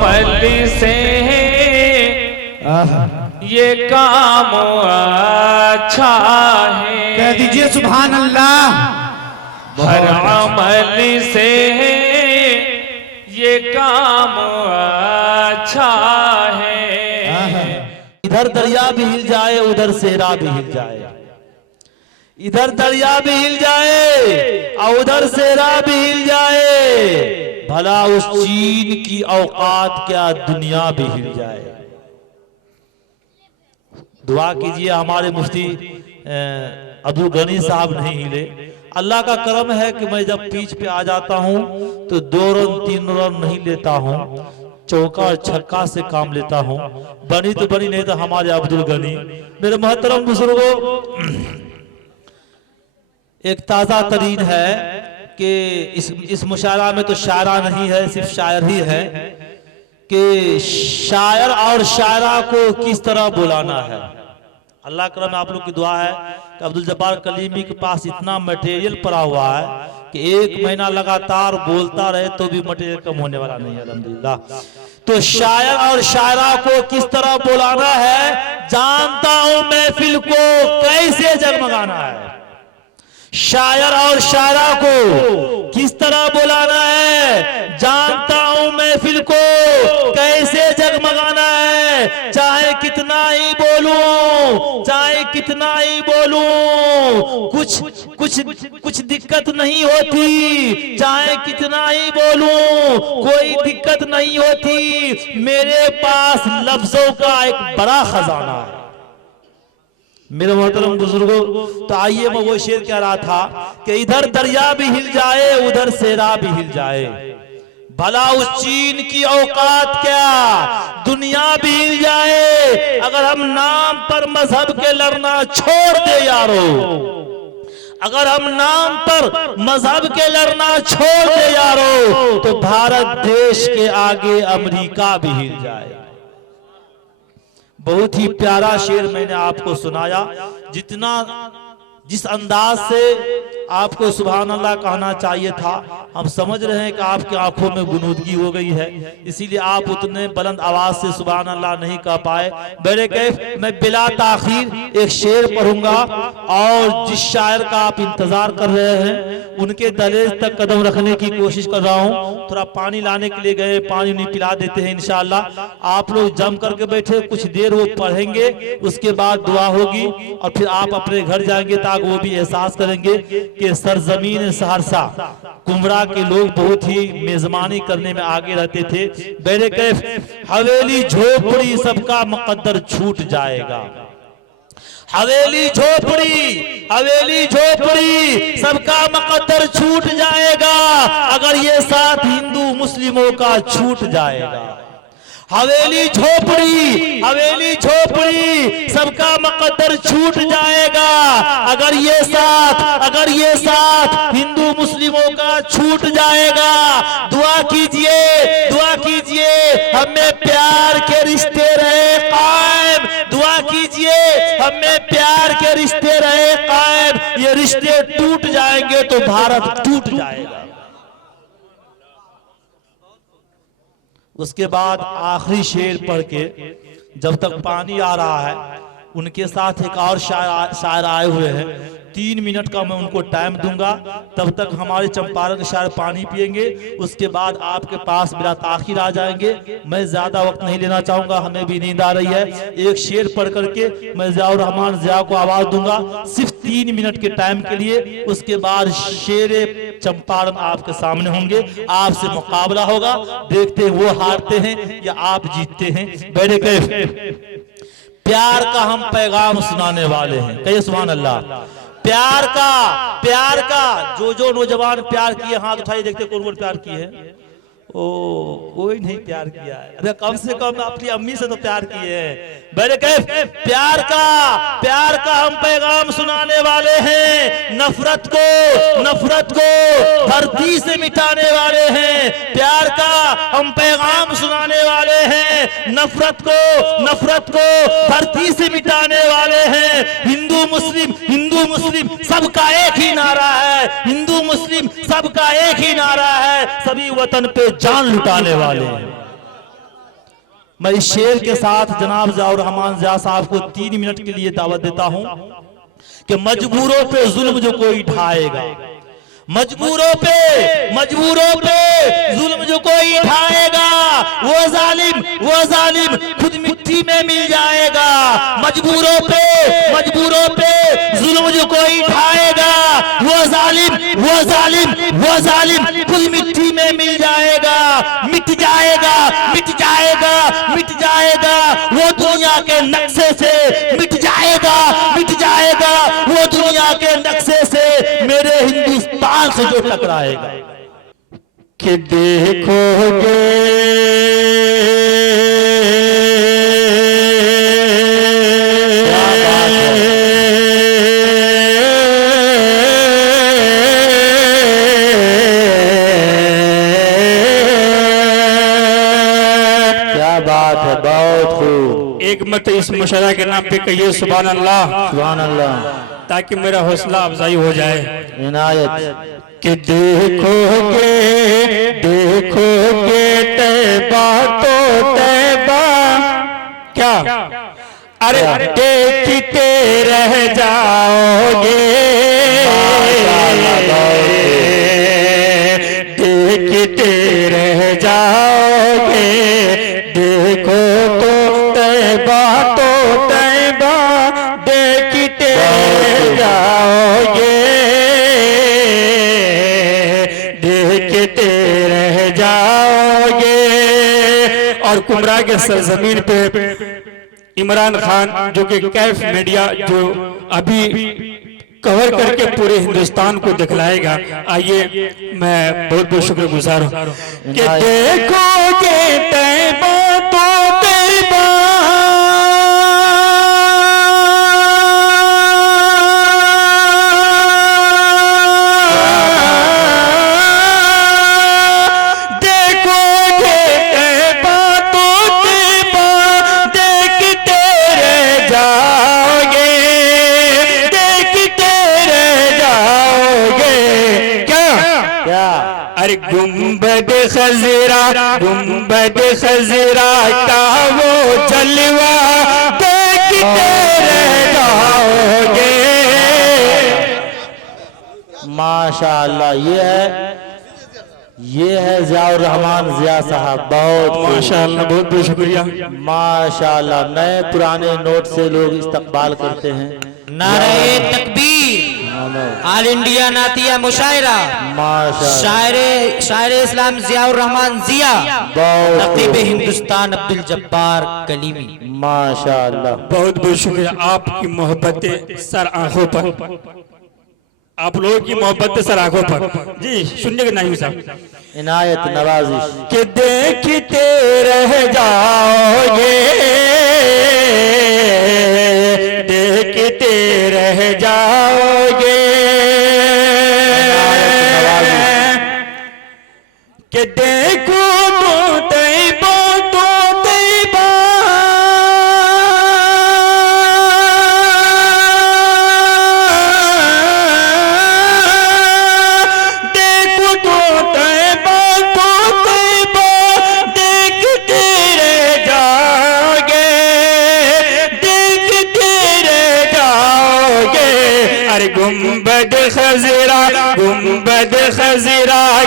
अमल से ये काम अच्छा है। कह दीजिए सुभान अल्लाह। हर अमल से ये काम अच्छा है। इधर दरिया भी हिल जाए उधर सेहरा भी हिल जाए, इधर दरिया भी हिल जाए और उधर सेहरा भी हिल जाए, भला उस चीन की औकात क्या दुनिया भी हिल जाए। दुआ कीजिए हमारे मुफ्ती अब्दुल गनी साहब नहीं हिले। अल्लाह का करम है कि मैं जब पिच पे आ जाता हूं तो 2 रन 3 रन नहीं लेता हूं, चौका और छक्का से काम लेता हूं। बनी तो बनी, नहीं तो हमारे अब्दुल गनी। मेरे मोहतरम बुजुर्गों, एक ताज़ा तरीन है कि इस मुशायरा में तो शायरा नहीं है, सिर्फ शायर ही है कि शायर और शायरा को किस तरह बुलाना है। अल्लाह करम आप लोग की दुआ है कि अब्दुल जब्बार कलीमी के पास इतना मटेरियल पड़ा हुआ है कि 1 महीना लगातार बोलता रहे तो भी मटेरियल कम होने वाला नहीं है, अल्हम्दुलिल्लाह। तो शायर और शायरा को किस तरह बुलाना है, जानता हूं महफिल को कैसे जगमगाना है। शायर और शायरा को किस तरह बुलाना है, जानता हूं महफिल को कैसे जगमगाना है। चाहे कितना ही बोलूं, चाहे कितना ही बोलूं, कुछ दिक्कत नहीं होती। चाहे कितना ही बोलूं, कोई दिक्कत नहीं होती। मेरे पास लफ्जों का एक बड़ा खजाना है। मेरे मोहतरम बुजुर्गों, तो आइए मैं वो शेर कह रहा था कि इधर दरिया भी हिल जाए उधर सेहरा भी हिल जाए, भला उस चीन की औकात क्या दुनिया भी हिल जाए। अगर हम नाम पर मजहब के लड़ना छोड़ दे यारो, अगर हम नाम पर मजहब के लड़ना छोड़ दे यारो, तो भारत देश के आगे अमेरिका भी हिल जाए। बहुत ही प्यारा शेर मैंने आपको सुनाया। जिस अंदाज से आपको सुभान अल्लाह कहना चाहिए था, हम समझ रहे हैं कि आपकी आंखों में गुनूदगी हो गई है, इसीलिए आप उतने बुलंद आवाज से सुभान अल्लाह नहीं कह पाए। मेरे कैफ मैं बिला ताखीर एक शेर पढ़ूंगा और जिस शायर का आप इंतजार कर रहे हैं उनके दहलीज तक कदम रखने की कोशिश कर रहा हूं। थोड़ा पानी लाने के लिए गए, पानी नहीं पिला देते हैं इंशाअल्लाह। आप लोग जम करके बैठे, कुछ देर वो पढ़ेंगे, उसके बाद दुआ होगी और फिर आप अपने घर जाएंगे ताकि वो भी एहसास करेंगे कि सरजमीन सहरसा कुमरा के लोग बहुत ही मेजबानी करने में आगे रहते थे। मेरे कैफ हवेली झोपड़ी सबका मुकद्दर छूट जाएगा, हवेली झोपड़ी सबका मुकद्दर छूट जाएगा अगर ये साथ हिंदू मुस्लिमों का छूट जाएगा। हवेली झोपड़ी सबका मुकद्दर छूट जाएगा अगर ये साथ हिंदू मुस्लिमों का छूट जाएगा। दुआ कीजिए हमें प्यार के रिश्ते रहे कायम, दुआ कीजिए हमें प्यार के रिश्ते रहे कायम। ये रिश्ते टूट जाएंगे तो भारत टूट जाएगा। उसके बाद आखिरी शेर पढ़ के जब तक पानी आ रहा है, उनके साथ एक और शायर आए हुए हैं, 3 मिनट का मैं उनको टाइम दूंगा। तब तक हमारे चंपारण के शायर पानी पिएंगे, उसके बाद आपके पास बिला ताखीर आ जाएंगे। मैं ज्यादा वक्त नहीं लेना चाहूंगा, हमें भी नींद आ रही है। एक शेर पढ़ करके मैं ज़ियाउर रहमान ज़िया को आवाज दूंगा सिर्फ 3 मिनट के टाइम के लिए। उसके बाद शेर चंपारण आपके सामने होंगे, आपसे मुकाबला होगा, देखते हैं वो हारते हैं या आप जीतते हैं। बैठे कैफ प्यार का हम पैगाम सुनाने वाले हैं, कहिए सुभान अल्लाह। प्यार का जो नौजवान प्यार किए हाथ उठाइए, देखते कौन कौन प्यार किए हैं। ओ कोई नहीं प्यार किया है, अरे कम से कम अपनी अम्मी से तो प्यार किए हैं। मेरे कैफ प्यार का हम पैगाम सुनाने वाले हैं। नफरत को धरती से मिटाने वाले हैं। प्यार का हम पैगाम सुनाने वाले हैं। नफरत को धरती से मिटाने वाले हैं। हिंदू मुस्लिम सबका एक ही नारा है, हिंदू मुस्लिम सबका एक ही नारा है, सभी वतन पे जान लुटाने वाले हैं। मैं इस शेर के साथ जनाब ज़ियाउर रहमान ज़िया साहब को 3 मिनट के लिए दावत देता हूं कि मजबूरों पे जुल्म जो कोई ढाएगा, मजबूरों पे जुल्म जो कोई ढाएगा, वो जालिम खुद मिट्टी में मिल जाएगा। मजबूरों पे जुल्म जो कोई ढाएगा, वो जालिम खुद मिट्टी में मिल जाएगा। मिट जाएगा वो दुनिया के नक्शे से, मिट जाएगा वो दुनिया के नक्शे से, मेरे हिंदुस्तान से जो टकराएगा। कि देखोगे क्या बात है, बहुत खूब। एक मत इस मुशायरा के नाम पे कहिए सुभान अल्लाह, सुभान अल्लाह, ताकि मेरा हौसला अफजाई हो जाए। इनायत। कि देखोगे तैबा तो तैबा, क्या अरे देखते रह जाओगे, देखते रह जाओगे। देखो तो तैबा देखते जाओगे, देखते रह जाओगे। और कुमरा के सरजमीन पे इमरान खान जो कि कैफ मीडिया जो अभी कवर करके पूरे हिंदुस्तान को दिखलाएगा, आइए मैं बहुत बहुत शुक्रगुजार हूँ। कि देखोगे तैबा तो तैबा, देखोगे तैबा तो तैबा, देखते रह जाओगे, देखते रह जाओगे। क्या अरे गुंबद खज़रा का वो जलवा देखते रह जाओगे। माशाअल्लाह, ये है ज़ियाउर रहमान ज़िया साहब, बहुत खूब। माशाअल्लाह, बहुत बहुत शुक्रिया। माशाअल्लाह, नए पुराने नोट से लोग इस्तकबाल करते हैं। नारे तकबीर, ऑल इंडिया नातिया मुशायरा, माशाअल्लाह, शायर इस्लाम ज़ियाउर रहमान ज़िया, बहुत नकीब खूब। हिंदुस्तान अब्दुल जब्बार कलीमी। माशाअल्लाह, बहुत बहुत शुक्रिया। आपकी मोहब्बतें सर आंखों पर, आप लोगों की मोहब्बतें सर आंखों पर। जी सुनिएगा नाइम साहब। इनायत नवाजिश। कि देखते रह जाओगे, देखते रह जाओगे। कि देखो तो तैबा देखो तो तैबा देखते रह जाओगे, देखते रह जाओगे। अरे गुंबद खज़रा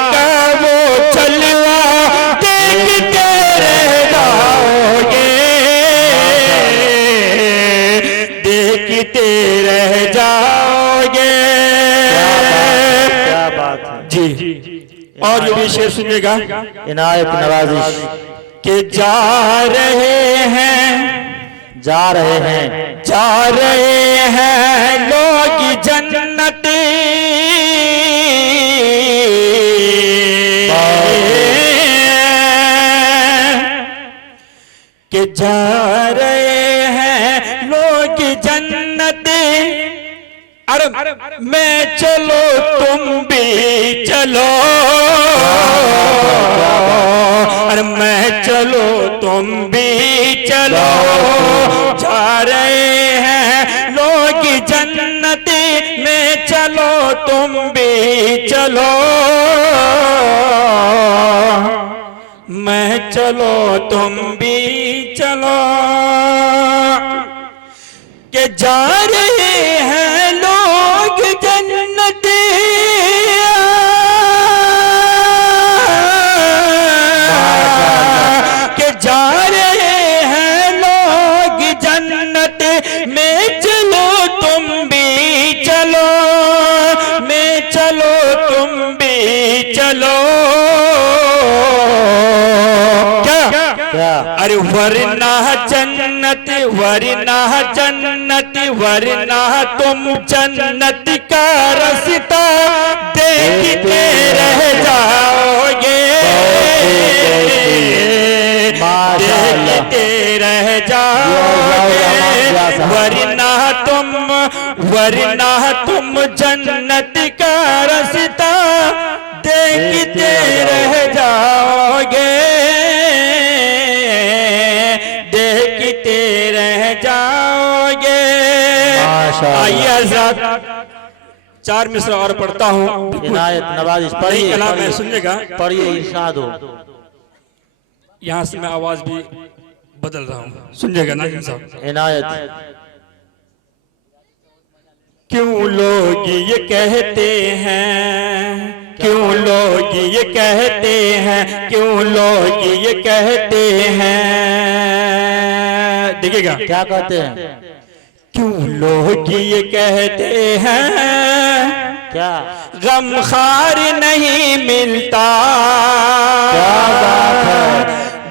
का वो जलवा देखते रह जाओगे, देखते रह जाओगे। क्या बात है जी, और ये भी शेर सुनिएगा। इनायत नवाजिश। कि जा रहे हैं लोग जन्नत, कि जा रहे हैं लोग जन्नत। अरे मैं चलो तुम भी चलो, अरे मैं चलो तुम भी चलो। जा रहे हैं लोग जन्नत में, चलो तुम भी चलो, मैं चलो तुम भी चलो के जा रहे हैं लोग जन्नत के जा रहे हैं लोग जन्नत में चलो तुम भी चलो में चलो तुम भी चलो अरे वरना जन्नत वरना तुम जन्नत का रास्ता देखते रह जाओगे देखते रह जाओगे वरना तुम जन्नत का रास्ता देखते रह जाओगे देखते रह जाओगे। आइए हज़रात 4 मिसरा और पढ़ता हूँ। इनायत नवाजिश पढ़िए कलाम है, सुनिएगा। पढ़िए इरशाद हो। यहाँ से मैं आवाज भी बदल रहा हूँ, सुनिएगा ना साहब। इनायत क्यों लोग ये कहते हैं क्यों लोग ये कहते हैं क्यों लोग ये कहते हैं देखिएगा क्या कहते हैं? क्यों लोग ये कहते हैं क्या गमखार नहीं मिलता क्या बात है?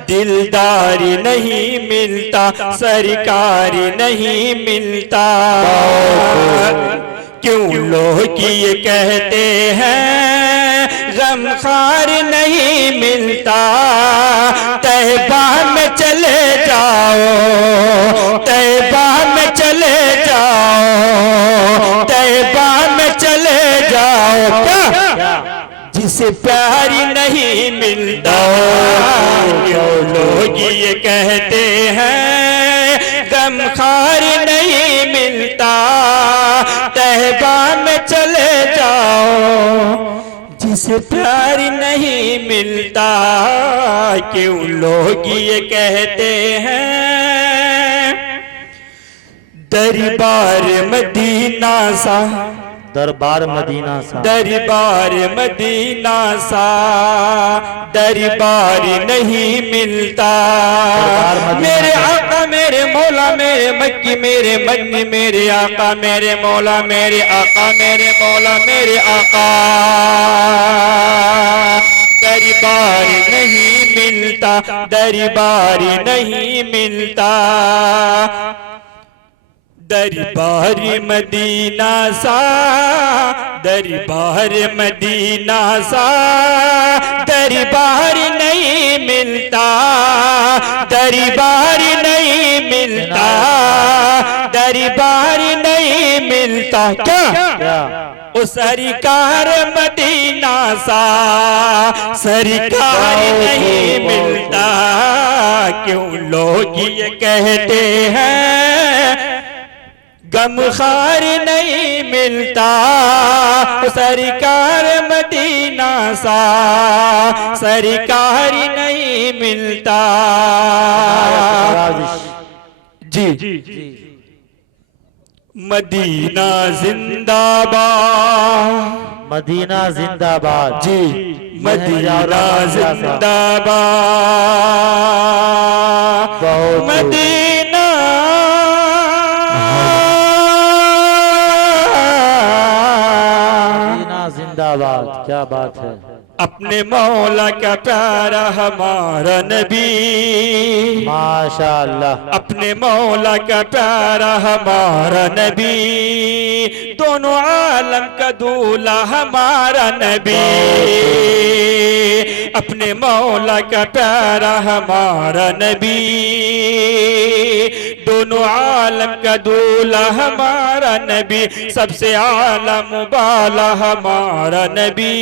दिलदारी नहीं मिलता सरकारी नहीं मिलता क्यों लोग ये कहते हैं गमखार नहीं मिलता तैबा में चले जाओ तैबा में चले जाओ तैबा में चले जाओ क्या जिसे प्यार नहीं मिलता क्यों लोग ये कहते हैं गमखार नहीं मिलता तैबा में चले जाओ जिसे प्यार नहीं मिलता क्यों लोग ये कहते हैं दरबार मदीना सा दरबार मदीना सा दरबार मदीना सा दरबार नहीं मिलता मेरे आका मेरे मौला मेरे मक्की मेरे मदनी मेरे आका मेरे मौला मेरे आका मेरे मौला मेरे आका दरबार नहीं मिलता दरबार नहीं मिलता दरबार मदीना सा दरबार मदीना सा दरबार नहीं मिलता दरबार नहीं मिलता दरबार नहीं मिलता क्या ओ सरकार मदीना सा सरकार नहीं मिलता क्यों लोग ये कहते हैं गमखार नहीं मिलता सरकार मदीना सा सरकार नहीं मिलता जी मदीना जिंदाबाद मदीना जिंदाबाद जी मदीना जिंदाबाद मदीना जिंदाबाद क्या बात है। अपने मौला का प्यारा हमारा नबी माशाअल्लाह अपने मौला का प्यारा हमारा नबी दोनों आलम का दूल्हा हमारा नबी अपने मौला का प्यारा हमारा नबी दोनों आलम का दूल्हा हमारा नबी सबसे आलम बाला हमारा नबी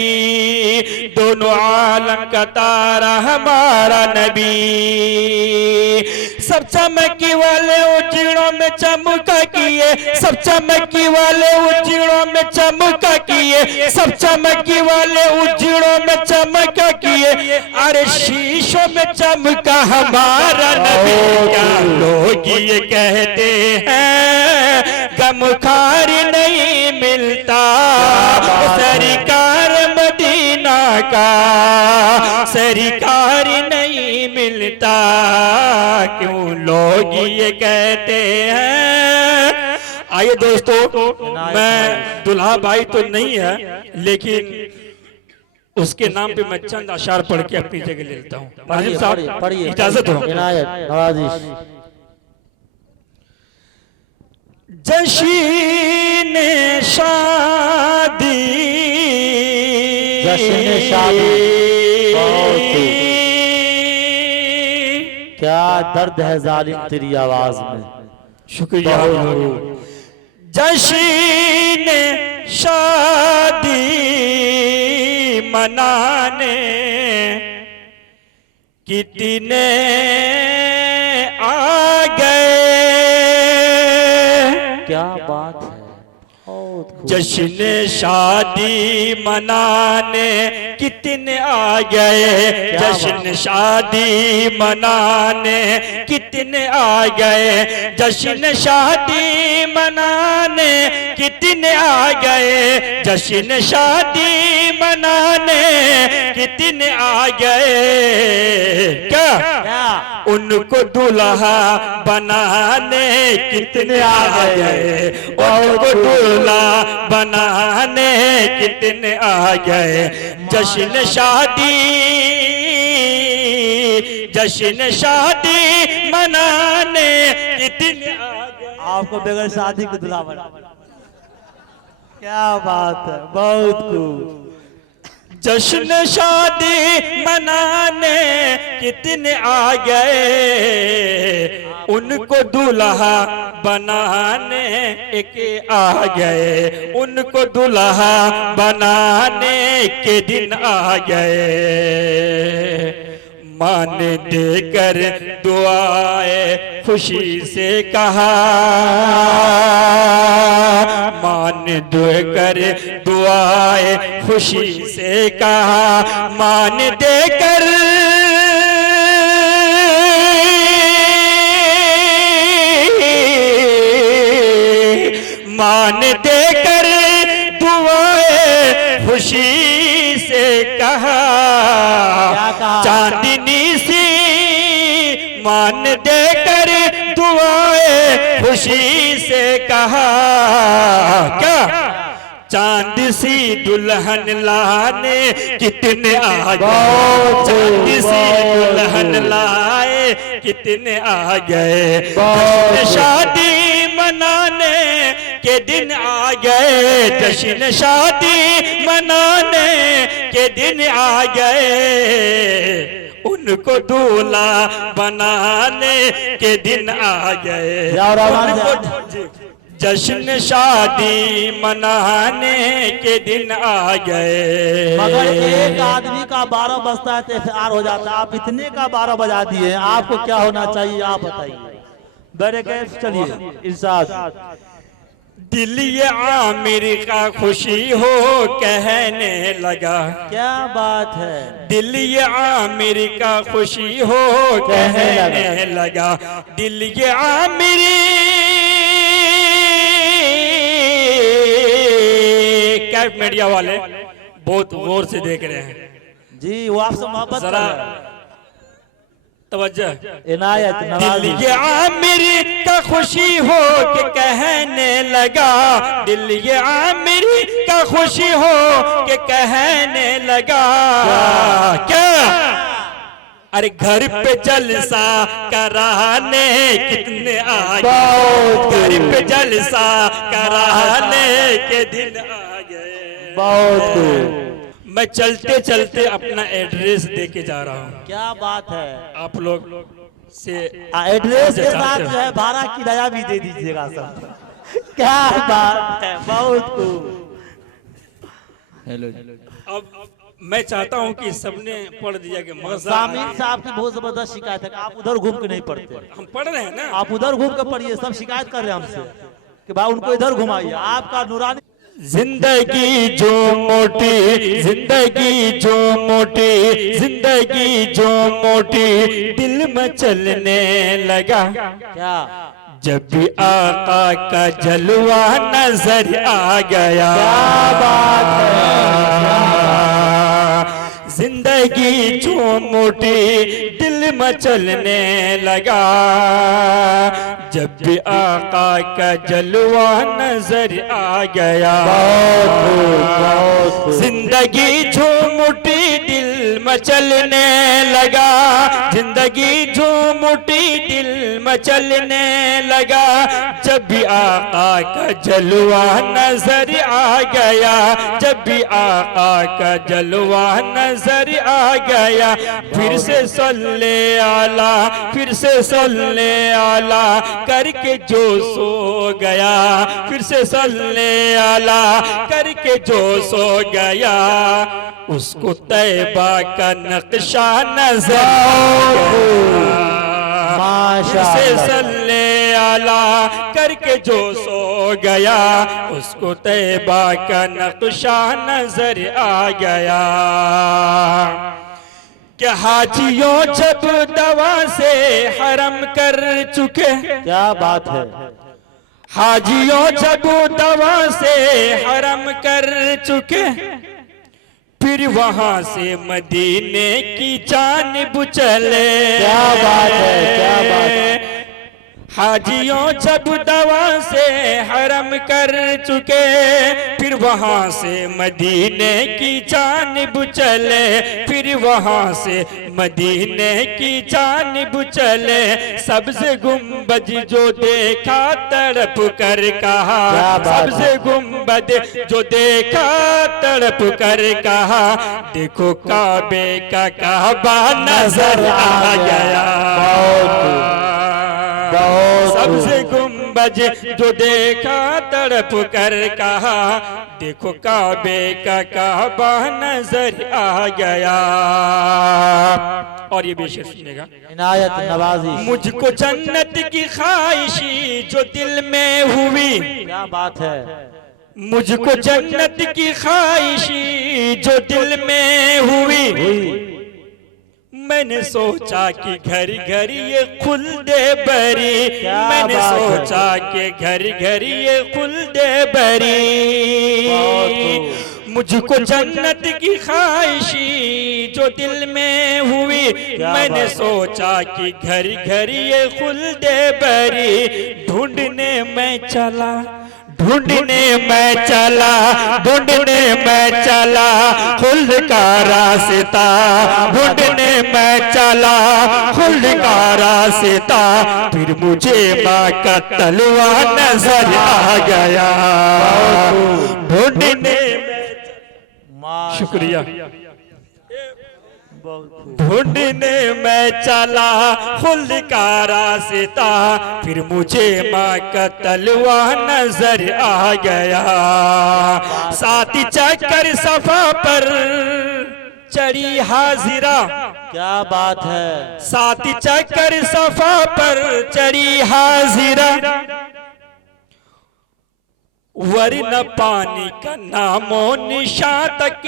दोनों आलम का तारा हमारा नबी सब चमकी वाले उजड़ों में चमका किए, सब चमकी वाले उजड़ों में चमका किए, सब चमकी वाले उजड़ों में चमका किए। अरे शीशों में चमका हमारा नबी, क्या लोग ये कहते हैं गमखार नहीं मिलता सरकार मदीना का, सरकार नहीं मिलता, क्यों लोग ये कहते हैं। आइए दोस्तों, मैं दुल्हा भाई तो नहीं है, लेकिन उसके नाम पे मैं चंद अशार पढ़ के अपनी जगह ले लेता हूँ। नाजिम साहब इजाजत हो। जश्न शादी, जश्न शादी, क्या दर्द है जालिम तेरी आवाज में। शुक्रिया। जश्न शादी मनाने कितने आ गए, क्या बात है, जश्न शादी मनाने कितने आ गए, जश्न शादी मनाने कितने आ गए, जश्न शादी मनाने कितने आ गए, जश्न शादी मनाने कितने आ गए। क्या उनको दुल्हा बनाने कितने आ गए, उनको दूल्हा बनाने कितने आ गए। जश्न शादी, जश्न शादी मनाने कितने आ गए। आपको बगैर शादी के दुल्हा बना, क्या बात है, बहुत खूब। जश्न शादी मनाने कितने आ गए, उनको दूल्हा बनाने एक आ गए, उनको दूल्हा बनाने के दिन आ गए। मान देकर दुआए खुशी से कहा, मान देकर दुआए खुशी से कहा, मान देकर मान देकर दुआए खुशी से कहा, चांदनी सी मान देकर दुआए खुशी से कहा। क्या चांद सी दुल्हन लाने कितने आ गए, चांद सी दुल्हन लाए कितने आ गए। शादी मनाने के दिन आ गए, जश्न शादी मनाने के दिन आ गए, उनको दूल्हा बनाने के दिन आ गए। जश्न शादी मनाने के दिन आ गए। मगर एक आदमी का 12 बजता है तो FIR हो जाता है, आप इतने का 12 बजा दिए, आपको क्या होना चाहिए आप बताइए। बड़े कैफ चलिए इरशाद। दिल ये आमिर का खुशी हो कहने लगा, क्या बात है, दिल ये आमिर का खुशी हो कहने लगा, दिल ये आमिर कैफ मीडिया वाले बहुत गौर से देख रहे हैं जी, वो आपसे मोहब्बत जरा तवज्जो। इनायत दिल ये आमिर का खुशी हो के कहने लगा, दिल ये आमिर का खुशी हो के कहने लगा। क्या अरे घर पे जलसा कराने कितने आ गए, घर पे जलसा कराने के दिन आ गए। बहुत मैं चलते चलते अपना एड्रेस दे के जा रहा हूँ, क्या बात है, आप लोग से एड्रेस के साथ जो है भाड़ा किराया भी दे दीजिएगा सब। क्या बात है, बहुत खूब। अब मैं चाहता हूं कि सबने पढ़ दिया कि मजा सामीन साहब की बहुत जबरदस्त शिकायत है कि आप उधर घूम के नहीं पढ़ते। हम पढ़ रहे हैं ना। आप उधर घूम के पढ़िए, सब शिकायत कर रहे हैं हमसे कि भाई उनको इधर घुमाइए। आपका नूरानी जिंदगी जो मोटी, जिंदगी जो मोटी, जिंदगी जो मोटी दिल में चलने लगा, क्या जब भी आका का जलवा नजर आ गया। बात जिंदगी जो मोटी दिल में चलने लगा, जब भी आका का जलवा नजर आ गया। जिंदगी जो मोटी दिल में चलने लगा, जिंदगी जो मोटी दिल में चलने लगा, जब भी आका का जलवा नजर आ गया, जब भी आका का जलवा नजर आ गया। फिर से सल्ले आला, फिर से सल्ले आला करके जो सो गया, फिर से सल्ले आला करके जो सो गया, उसको तैबा का नक्शा नजर फिर से सल्ले आला करके जो सो गया, उसको तैबा का नक्शा नजर आ गया। क्या हाजियों जब दवा से हरम कर चुके, क्या बात है। हाजियों जब दवा से हरम कर चुके, फिर वहां से मदीने की जानिब चले। क्या बात है, क्या बात है। हाजियों जब दवा से हरम कर चुके, फिर वहां से मदीने की जानिब चले, फिर वहां से मदीने की जानिब चले। सबसे गुंबद जो देखा तड़प कर कहा, सबसे गुंबद जो देखा तड़प कर कहा, देखो काबे का काबा नजर आ गया। सबसे गुंबज जो देखा तड़प कर कहा, देखो काबे का काबा नजर आ गया। और ये बेशक सुनेगा, इनायत नवाजी। मुझको जन्नत की ख्वाहिशी जो दिल में हुई, क्या बात है। मुझको जन्नत की ख्वाहिशी जो दिल में हुई, मैंने सोचा कि घर घर ये खुल दे बरी, मैंने सोचा कि घर घर ये खुल दे बरी। मुझको जन्नत की ख्वाहिशी जो दिल में हुई, मैंने सोचा कि घर घर ये खुल दे बरी। ढूंढने मैं चला, ढूंढने मैं चला, ढूंढने मैं चला खुल्द का रास्ता, ढूंढने मैं चला खुल्द का रास्ता, फिर मुझे माँ का तलवा नजर आ गया। ढूंढने शुक्रिया। ढूंढने मैं चला खुल्द का रास्ता, फिर मुझे माँ का तलवा नजर आ गया। साथी चक्कर सफा पर चढ़ी हाजिरा, क्या बात है। साथी चक्कर सफा पर चढ़ी हाजिरा, वरना पानी का नामो निशान तक।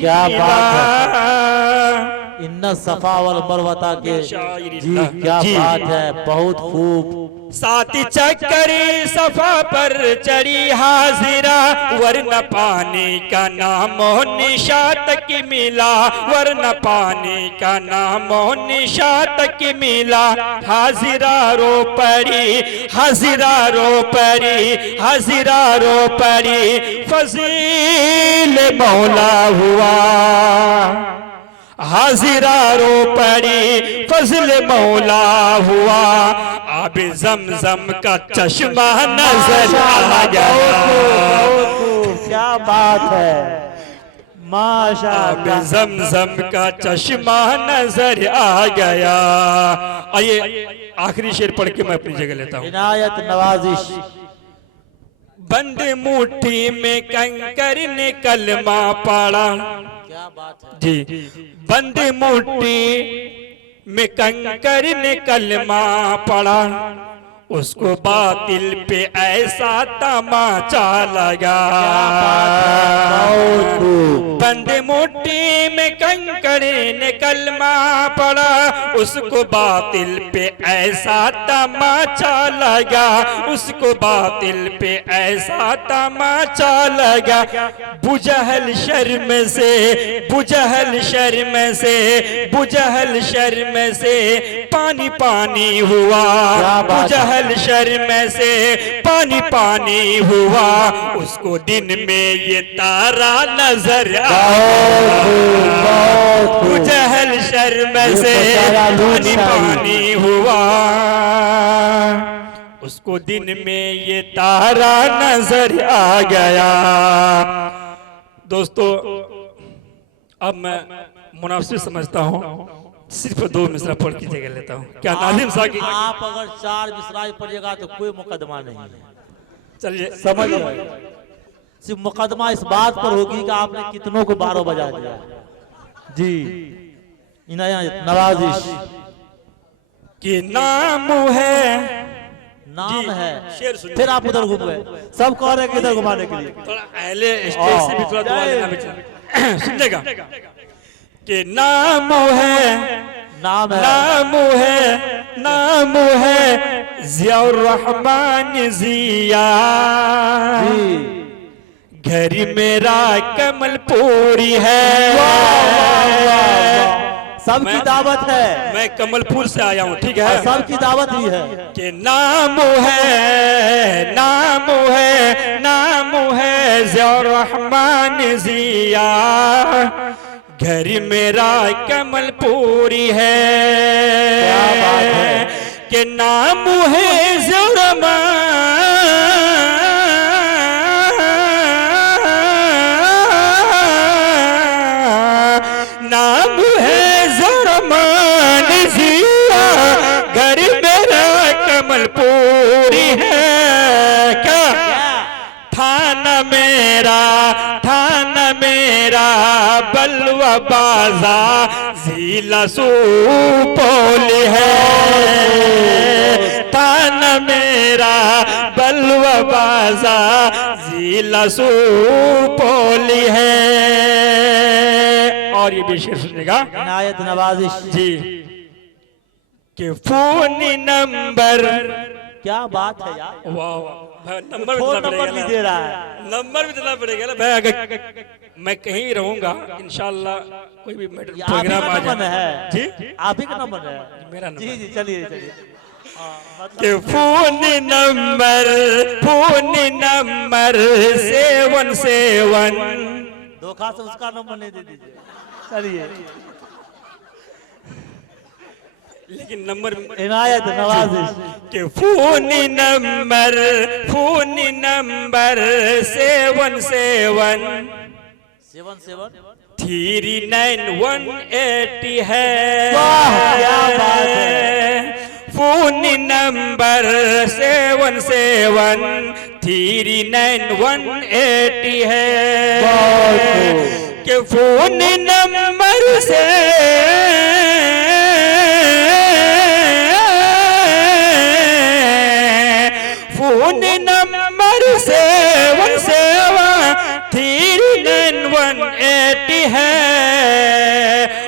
क्या बात है। इन्ना सफा वल मरवता के जी, क्या बात है, बहुत खूब। साथी चक्कर सफा पर चढ़ी हाजिरा, वरना पानी का नामो निशान तक मिला, वरना पानी का नामो निशान तक मिला। हाजिरा रो पड़ी, हाजिरा रो पड़ी, हाजिरा रो पड़ी, फजील मौला हुआ। हाजिरा रो पड़ी, फजल मौला हुआ, आब जमजम का चश्मा नजर आ गया। क्या बात है, माशाअल्लाह। आब जमजम का चश्मा नजर आ गया। आइए आखिरी शेर पढ़ के मैं अपनी जगह लेता हूँ। इनायत नवाजिश। बंद मुट्ठी में कंकर ने कलमा पढ़ा, क्या बात है जी। बंद मुट्ठी में कंकर ने कलमा पड़ा, उसको बातिल पे ऐसा तमाचा लगा। बंद मुट्ठी में कंकर ने कलमा पड़ा, उसको बातिल पे ऐसा तमाचा लगा, उसको बातिल पे ऐसा तमाचा लगा। बुजहल शर्म से, बुजहल शर्म से, बुजहल शर्म से पानी पानी हुआ, बुजहल शर्म से पानी पानी हुआ। उसको दिन में ये तारा नजर आया, बुजहल शर्म से पानी पानी हुआ। उसको दिन में ये तारा नजर आ गया। दोस्तों, अब मैं मुनासिब समझता हूँ सिर्फ 2 मिसरा पढ़ की जगह लेता हूँ। क्या नाज़िम साहब की आप अगर 4 मिसरा पढ़िएगा तो कोई मुकदमा नहीं है। चलिए समझ गए? सिर्फ मुकदमा इस बात पर होगी कि आपने कितनों को 12 बजा दिया। जी, इनायत नवाजिश कि नाम है, नाम है। शेर सुनिए। फिर आप उधर घूम गए, सब कह रहे हैं कि इधर घुमाने के लिए। थोड़ा अहले स्टेज से भी थोड़ा दुआ लेना बेचा सुनिएगा कि नाम है, नाम है, नाम है, नाम है ज़ियाउर रहमान ज़िया। घर मेरा कमलपुरी है। सबकी दावत है। मैं कमलपुर से आया हूँ, ठीक है? सबकी दावत भी है कि नाम है, नाम है, नाम है ज़ियाउर रहमान ज़िया। घर मेरा कमलपुरी है। क्या बात है? कि नाम है ज़ियाउर नाम है ज़ियाउर रहमान ज़िया। घर मेरा कमलपुरी है। क्या थाना मेरा, थाना मेरा बलवा बाजा जिला सुपौल है। थाना मेरा बलवा बाजा जिला सुपौल है। और ये भी शेर सुनिएगा इनायत नवाजिश जी। कि फोन नंबर, क्या बात है यार, वाह भाई, नंबर भी फोन देना नंबर भी पड़ेगा दे ना, रहा है। नंबर भी देना पड़ेगा ना भाई। अगर मैं कहीं रहूंगा इंशाल्लाह, कोई भी ये आप ही प्रोग्राम का आ नंबर जाए है जी, आप ही का नंबर है मेरा नंबर। जी जी, चलिए चलिए। कि फोन नंबर, फोन नंबर 7 धोखा से उसका नंबर नहीं दे दीजिए। चलिए, लेकिन नंबर इनायत नवाजिश के फोन नंबर, फोन नंबर 77 39180 है। वाह, क्या बात है। फोन नंबर 77 39180 है। के फोन नंबर से फोन नंबर 77 39180 है।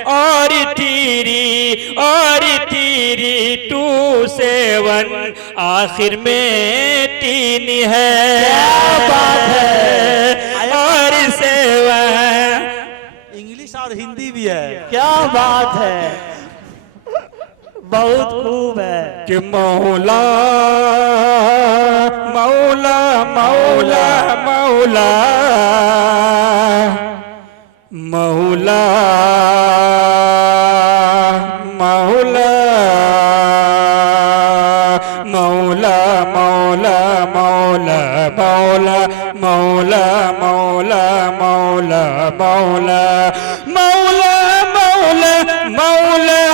और 27 आखिर में 3 है। क्या बात है। और 7 इंग्लिश और हिंदी भी है। क्या बात है, बहुत खूब है। कि मौला मौला मौला मौला मौला मौला मौला मौला मौला मौला मौला मौला मौला मौला मौला मौला मौला